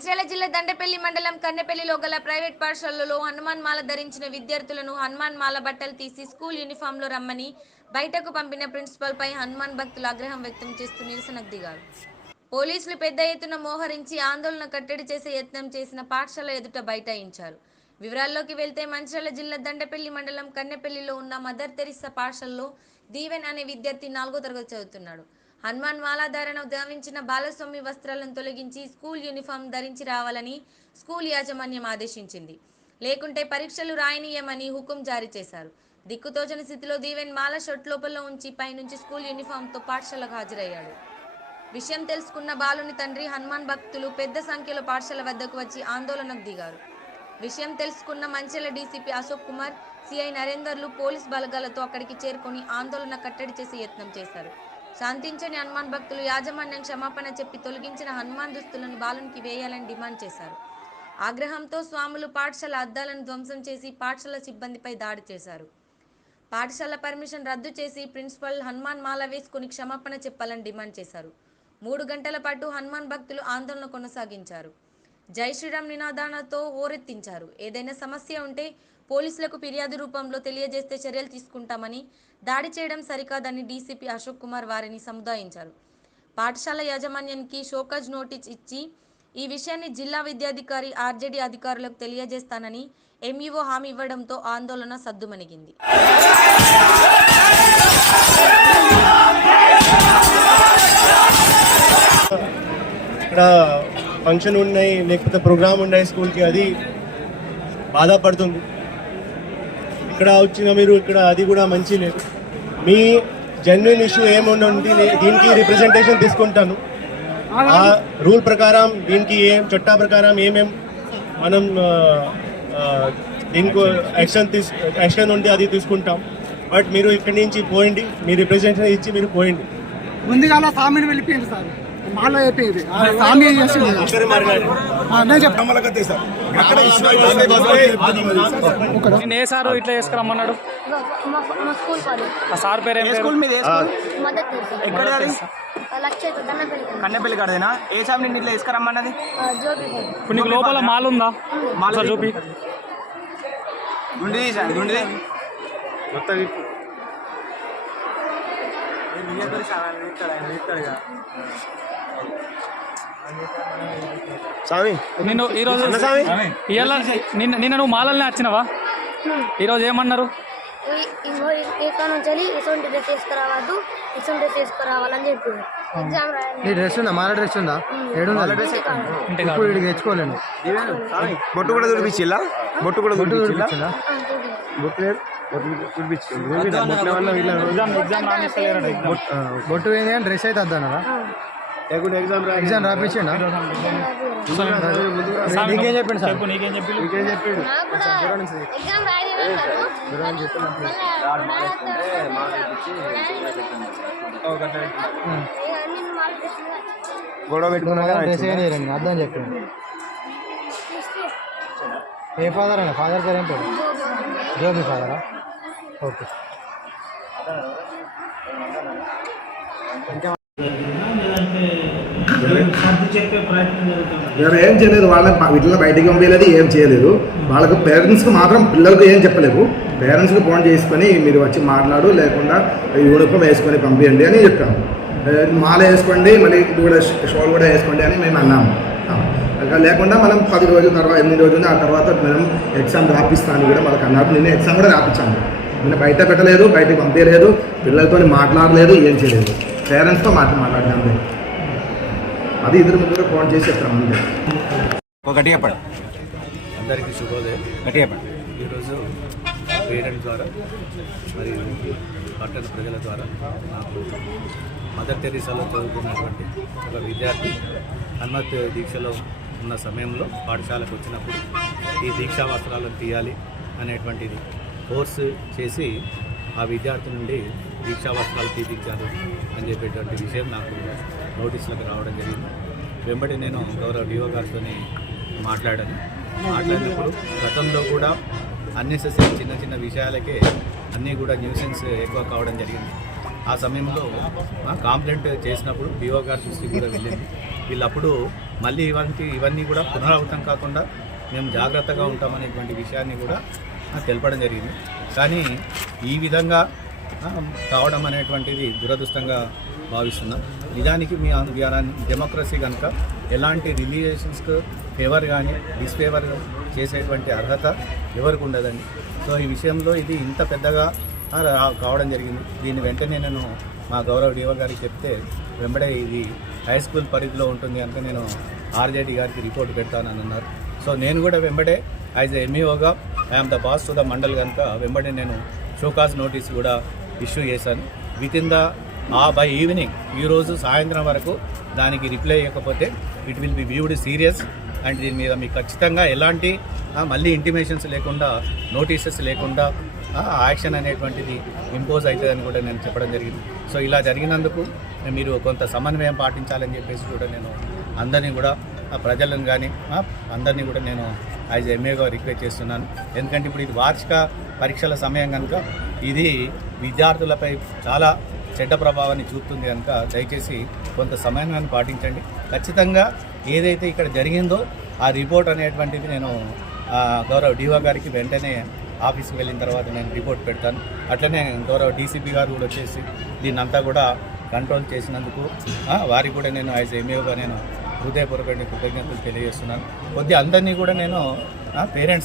మంచిర్యాల జిల్లా దండపల్లి మండలం కన్నెపల్లిలో గల ప్రైవేట్ పాఠశాలలో హనుమాన్ మాల ధరించిన విద్యార్థులను హనుమాన్ మాల బట్టలు తీసి స్కూల్ యూనిఫామ్లో రమ్మని బయటకు పంపిన ప్రిన్సిపల్ పై హనుమాన్ భక్తులు ఆగ్రహం వ్యక్తం చేస్తూ నిరసనకు దిగారు. పోలీసులు పెద్ద ఎత్తున మోహరించి ఆందోళన కట్టడి చేసే యత్నం చేసిన పాఠశాల ఎదుట బైఠాయించారు. వివరాల్లోకి వెళ్తే మంచిర్యాల జిల్లా దండపల్లి మండలం కన్నెపల్లిలో ఉన్న మదర్ తెరిసా పాఠశాలలో దీవెన్ అనే విద్యార్థి 4వ తరగతి చదువుతున్నాడు. హనుమాన్ మాలాధారణ ధరించిన బాలస్వామి వస్త్రాలను తొలగించి స్కూల్ యూనిఫామ్ ధరించి రావాలని స్కూల్ యాజమాన్యం ఆదేశించింది. లేకుంటే పరీక్షలు రాయనీయమని హుకుం జారీ చేశారు. దిక్కుతోచని స్థితిలో దీవెన్ మాల షర్ట్ లోపల ఉంచి పైనుంచి స్కూల్ యూనిఫామ్తో పాఠశాలకు హాజరయ్యాడు. విషయం తెలుసుకున్న బాలుని తండ్రి హనుమాన్ భక్తులు పెద్ద సంఖ్యలో పాఠశాల వద్దకు వచ్చి ఆందోళనకు దిగారు. విషయం తెలుసుకున్న మంచిర్యాల డీసీపీ అశోక్ కుమార్, సిఐ నరేందర్లు పోలీస్ బలగాలతో అక్కడికి చేరుకొని ఆందోళన కట్టడి చేసే యత్నం చేశారు. శాంతించని హనుమాన్ భక్తులు యాజమాన్యం క్షమాపణ చెప్పి తొలగించిన హనుమాన్ దుస్తులను బాలునికి వేయాలని డిమాండ్ చేశారు. ఆగ్రహంతో స్వాములు పాఠశాల అద్దాలను ధ్వంసం చేసి పాఠశాల సిబ్బందిపై దాడి చేశారు. పాఠశాల పర్మిషన్ రద్దు చేసి ప్రిన్సిపల్ హనుమాన్ మాల వేసుకుని క్షమాపణ చెప్పాలని డిమాండ్ చేశారు. 3 గంటల పాటు హనుమాన్ భక్తులు ఆందోళన కొనసాగించారు. జై శ్రీరామ్ నినాదాలతో హోరెత్తించారు. ఏదైనా సమస్య ఉంటే పోలీసులకు ఫిర్యాదు రూపంలో తెలియజేస్తే చర్యలు తీసుకుంటామని, దాడి చేయడం సరికాదని డీసీపీ అశోక్ కుమార్ వారిని సముదాయించారు. పాఠశాల యాజమాన్యానికి షోకాజ్ నోటీస్ ఇచ్చి ఈ విషయాన్ని జిల్లా విద్యాధికారి ఆర్జేడీ అధికారులకు తెలియజేస్తానని ఎంఈఓ హామీ ఇవ్వడంతో ఆందోళన సద్దుమణిగింది. ఇక్కడ ఫంక్షన్ ఉన్నాయి, లేకపోతే ప్రోగ్రామ్ ఉన్నాయి స్కూల్కి, అది బాధపడుతుంది. ఇక్కడ వచ్చిన మీరు ఇక్కడ అది కూడా మంచి లేదు. మీ జెన్యున్ ఇష్యూ ఏముంది దీనికి రిప్రజెంటేషన్ తీసుకుంటాను. ఆ రూల్ ప్రకారం దీనికి చట్టా ప్రకారం మనం దీనికి యాక్షన్ ఉంటే అది తీసుకుంటాం. బట్ మీరు ఇక్కడి నుంచి పోయింది, మీ రిప్రజెంటేషన్ ఇచ్చి మీరు పోయింది. ముందుగా స్వామిని వెళ్ళిపోయింది సార్, మాలో అయిపోయింది. ఏ సారు ఇట్లా చేసుకురమ్మన్నాడు? సార్ పేరు కన్నెపల్లి కాడేనా? ఏ సార్ నిన్ను ఇట్లా తీసుకురమ్మన్నది? నీకు లోపల మాల ఉందా? మాల చూపి గుండిది సార్, గుండిది మొత్తం నిన్ను ఈరోజు నిన్న నువ్వు మాలల్ని వచ్చినవా? ఈరోజు ఏమన్నారు? తీసుకురావాలని చెప్పి నీ డ్రెస్ ఉందా? మాల డ్రెస్ ఉందా? ఇప్పుడు తెచ్చుకోలేను. బొట్టు కూడా చూపించిల్లా? బొట్టు కూడా చూపించిల్లా? బొట్టు ఏంటి అని డ్రెస్ అయితే వద్దన్నారా? ఎగ్జామ్ రాపించండి. నీకేం చెప్పిండు సార్? నీకేం చెప్పిండు? గొడవ పెట్టుకున్నా డ్రెస్ వేయరండి అర్థం చెప్పిండు. ఏ ఫాదర్ అయినా? ఫాదర్ పేరు ఏం పేరు? జోబీ ఫాదరా? ఓకే. ఏం చేయలేదు, వాళ్ళకి వీటిలో బయటికి పంపించలేదు, ఏం చేయలేదు. వాళ్ళకు పేరెంట్స్కి మాత్రం, పిల్లలకు ఏం చెప్పలేదు. పేరెంట్స్కి ఫోన్ చేసుకొని మీరు వచ్చి మాట్లాడు, లేకుండా యూనిఫామ్ వేసుకొని పంపించండి అని చెప్పాము. మాల వేసుకోండి, మళ్ళీ ఇది కూడా షాల్ కూడా వేసుకోండి అని మేము అన్నాము. లేకుండా మనం 10 రోజుల తర్వాత 8 రోజులు ఆ తర్వాత మనం ఎగ్జామ్ రాపిస్తాను కూడా మనకు అన్నారు. నిన్న ఎగ్జామ్ కూడా రాపించాము. నిన్న బయట పెట్టలేదు, బయటకు పంపించలేదు, పిల్లలతో మాట్లాడలేదు, ఏం చేయలేదు. పేరెంట్స్తో మాట్లాడినాం. అది 2-3 ఫోన్ చేసి చెప్తాం అంతే. ఒకటి చెప్పండి. అందరికీ శుభోదయం. గట్టి చెప్పండి. ఈరోజు పేరెంట్స్ ద్వారా మరియు పట్టణ ప్రజల ద్వారా నాకు మదర్ తెరిసాలో చదువుకున్నటువంటి ఒక విద్యార్థి హనుమత్ దీక్షలో ఉన్న సమయంలో పాఠశాలకు వచ్చినప్పుడు ఈ దీక్షా వస్త్రాలను తీయాలి అనేటువంటిది కోర్సు చేసి ఆ విద్యార్థి నుండి దీక్షా వస్త్రాలు తీపించారు అని చెప్పేటువంటి విషయం నాకు నోటీసులకు రావడం జరిగింది. వెంబడి నేను గౌరవ డిఓ గారితో మాట్లాడినప్పుడు గతంలో కూడా అన్నెసెసరీ చిన్న చిన్న విషయాలకే అన్నీ కూడా న్యూసెన్స్ ఎక్కువ కావడం జరిగింది. ఆ సమయంలో కాంప్లైంట్ చేసినప్పుడు డిఓ గారి దృష్టికి కూడా వెళ్ళింది. వీళ్ళప్పుడు మళ్ళీ ఇవన్నీ కూడా పునరావృతం కాకుండా మేము జాగ్రత్తగా ఉంటామనేటువంటి విషయాన్ని కూడా తెలపడం జరిగింది. కానీ ఈ విధంగా కావడం అనేటువంటిది దురదృష్టంగా భావిస్తున్నాం. నిజానికి మీ డెమోక్రసీ కనుక ఎలాంటి రిలీజియన్స్కు ఫేవర్ కానీ డిస్ఫేవర్ చేసేటువంటి అర్హత ఎవరికి ఉండదండి. సో ఈ విషయంలో ఇది ఇంత పెద్దగా కావడం జరిగింది. దీన్ని వెంటనే నేను మా గౌరవ డిఓ గారికి చెప్తే వెంబడే ఇది హై స్కూల్ పరిధిలో ఉంటుంది కనుక నేను ఆర్జేడీ గారికి రిపోర్ట్ పెడతానని అన్నారు. సో నేను కూడా వెంబడే యాజ్ ఎంఈఓగా I'm the boss to the mandal కనుక వెంబడే నేను షోకాజ్ నోటీస్ కూడా ఇష్యూ చేశాను. Within the by evening ఈరోజు సాయంత్రం వరకు దానికి రిప్లై ఇవ్వకపోతే it will be viewed serious and దీని మీద మీకు ఖచ్చితంగా ఎలాంటి మళ్ళీ ఇంటిమేషన్స్ లేకుండా నోటీసెస్ లేకుండా యాక్షన్ అనేటువంటిది ఇంపోజ్ అవుతుందని కూడా నేను చెప్పడం జరిగింది. సో ఇలా జరిగినందుకు మీరు కొంత సమన్వయం పాటించాలని చెప్పేసి కూడా నేను అందరినీ కూడా ప్రజలను కానీ అందరినీ కూడా నేను యాజ్ ఎంఏగా రిక్వెస్ట్ చేస్తున్నాను. ఎందుకంటే ఇప్పుడు ఇది వార్షిక పరీక్షల సమయం కనుక ఇది విద్యార్థులపై చాలా చెడ్డ ప్రభావాన్ని చూపుతుంది కనుక దయచేసి కొంత సమయాన్ని పాటించండి. ఖచ్చితంగా ఏదైతే ఇక్కడ జరిగిందో ఆ రిపోర్ట్ అనేటువంటిది నేను గౌరవ డిఓ గారికి వెంటనే ఆఫీస్కి వెళ్ళిన తర్వాత నేను రిపోర్ట్ పెడతాను. అట్లనే గౌరవ డీసీపీ గారు కూడా వచ్చేసి దీన్నంతా కూడా కంట్రోల్ చేసినందుకు వారికి కూడా నేను యాజ్ ఎంఏగా నేను హృదయపూర్వక కృతజ్ఞతలు తెలియజేస్తున్నాను. కొద్దిగా అందరినీ కూడా నేను పేరెంట్స్